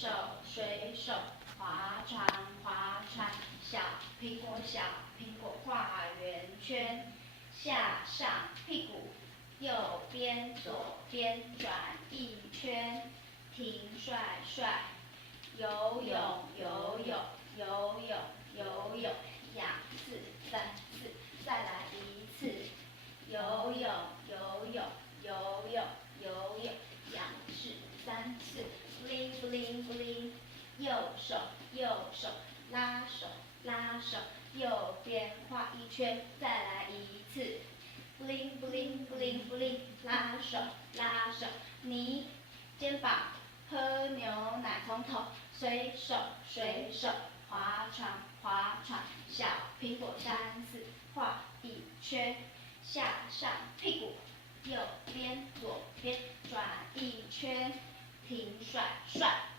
手水手，划船划船，小苹果小苹果画圆圈，下上屁股，右边左边转一圈，停帅帅，游泳游泳游泳游泳，仰四三四，再来一次，游泳游泳游泳游泳，仰视三次，bling bling bling，右手拉手拉手，右边画一圈，再来一次，bling bling bling bling，拉手拉手，你肩膀喝牛奶从头，水手水手，划船划船，小苹果三四，画一圈，下上屁股，右边左边转一圈，停帅帅。